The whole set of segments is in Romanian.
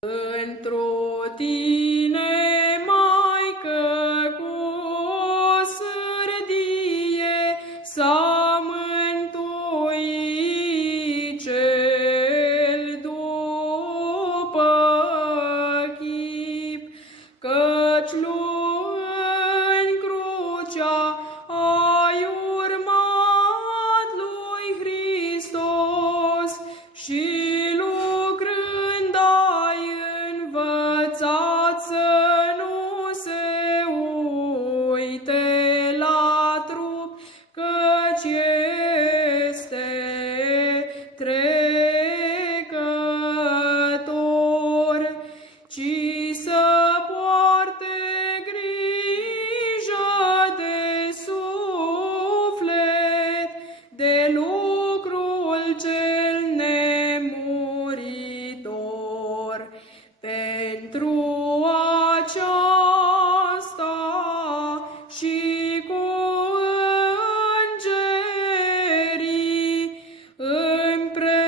Într-o tine, Maică, cu o sârdie s-a mântuit cel după chip, căci luând crucea ai urmat lui Hristos și lucrând ai învățat să nu se uite la trup, căci este trecător, ci să poarte grijă de suflet, de lucrul cel nemuritor. Pentru aceasta și cu îngerii împreună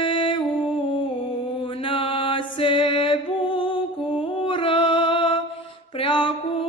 se bucură Preacuvântul